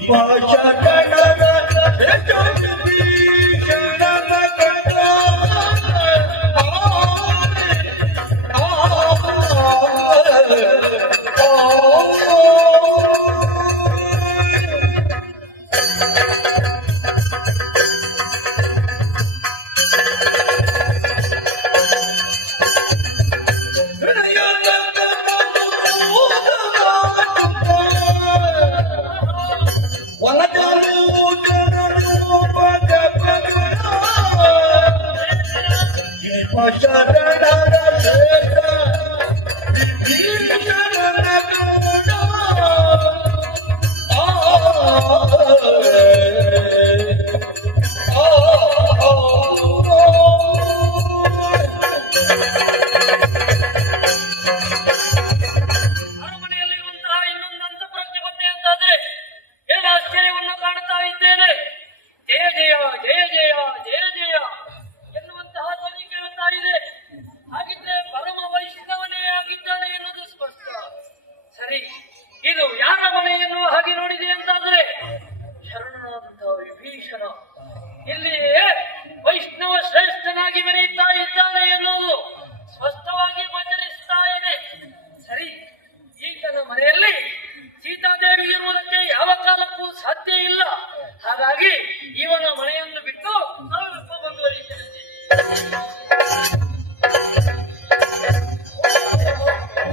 পয়সা টাকা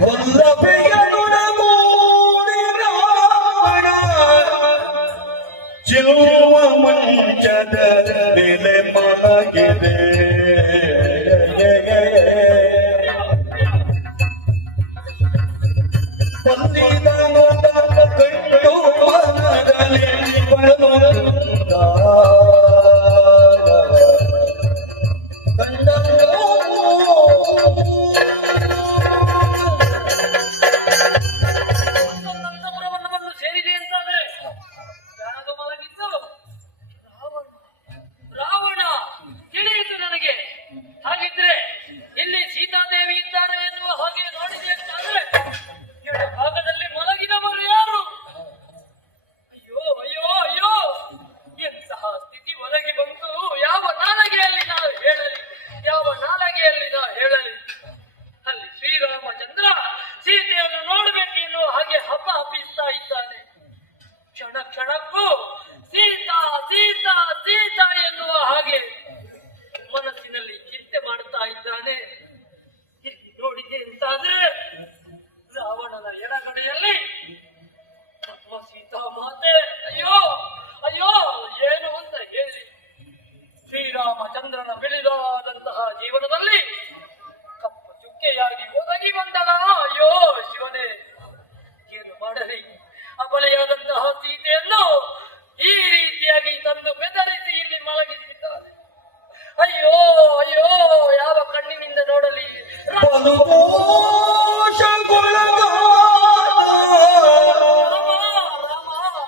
I love it.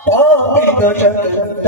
ಪಾಪಿದ ಜಗತ್ತ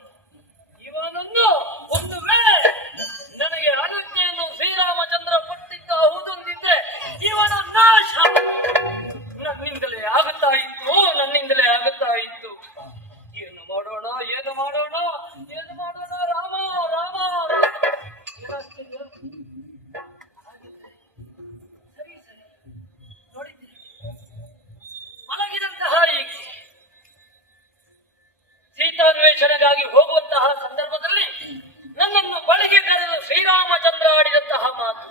ಇವನನ್ನು ಒಂದು ವೇಳೆ ನನಗೆ ಅನುಜ್ಞೆಯನ್ನು ಶ್ರೀರಾಮಚಂದ್ರ ಕೊಟ್ಟಿದ್ದ ಹೌದೊಂದಿದ್ರೆ ಇವನ ನಾಶ. ನನ್ನಿಂದಲೇ ಆಗುತ್ತಾ ಇತ್ತು ನನ್ನಿಂದಲೇ ಆಗುತ್ತಾ ಇತ್ತು ಏನು ಮಾಡೋಣ ಏನು ಮಾಡೋಣ? ಮಾತನಾಡಿದಂತಹ ಮಾತು,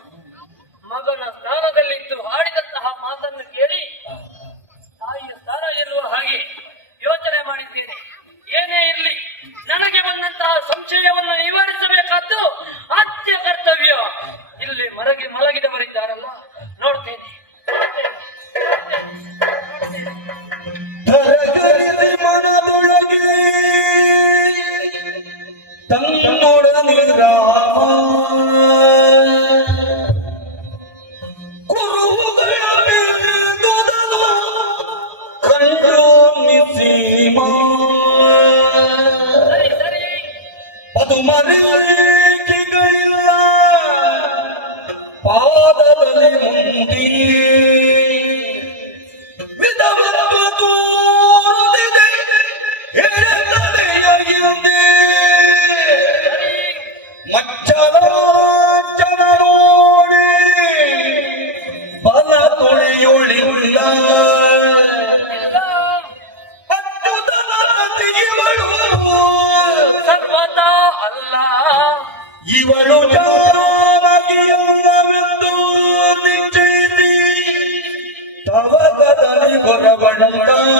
ಮಗನ ಸ್ಥಾನದಲ್ಲಿದ್ದು ಆಡಿದಂತಹ ಮಾತನ್ನು ಕೇಳಿ ತಾಯಿಯ ಸ್ಥಾನ ಎನ್ನುವ ಹಾಗೆ ಯೋಚನೆ ಮಾಡಿದ್ದೇನೆ. ಏನೇ ಇರಲಿ, ನನಗೆ ಬಂದಂತಹ ಸಂಶಯವನ್ನು ನಿವಾರಿಸಬೇಕಾದ್ದು ಅತ್ಯ ಕರ್ತವ್ಯ. ಇಲ್ಲಿ ಮರಗೆ ಮಲಗಿದವರಿದ್ದಾರಲ್ಲ, ನೋಡ್ತೇನೆ. ಮನದೊಳಗೆ ತನ್ನೋಡ তোমার குறவனும் தான்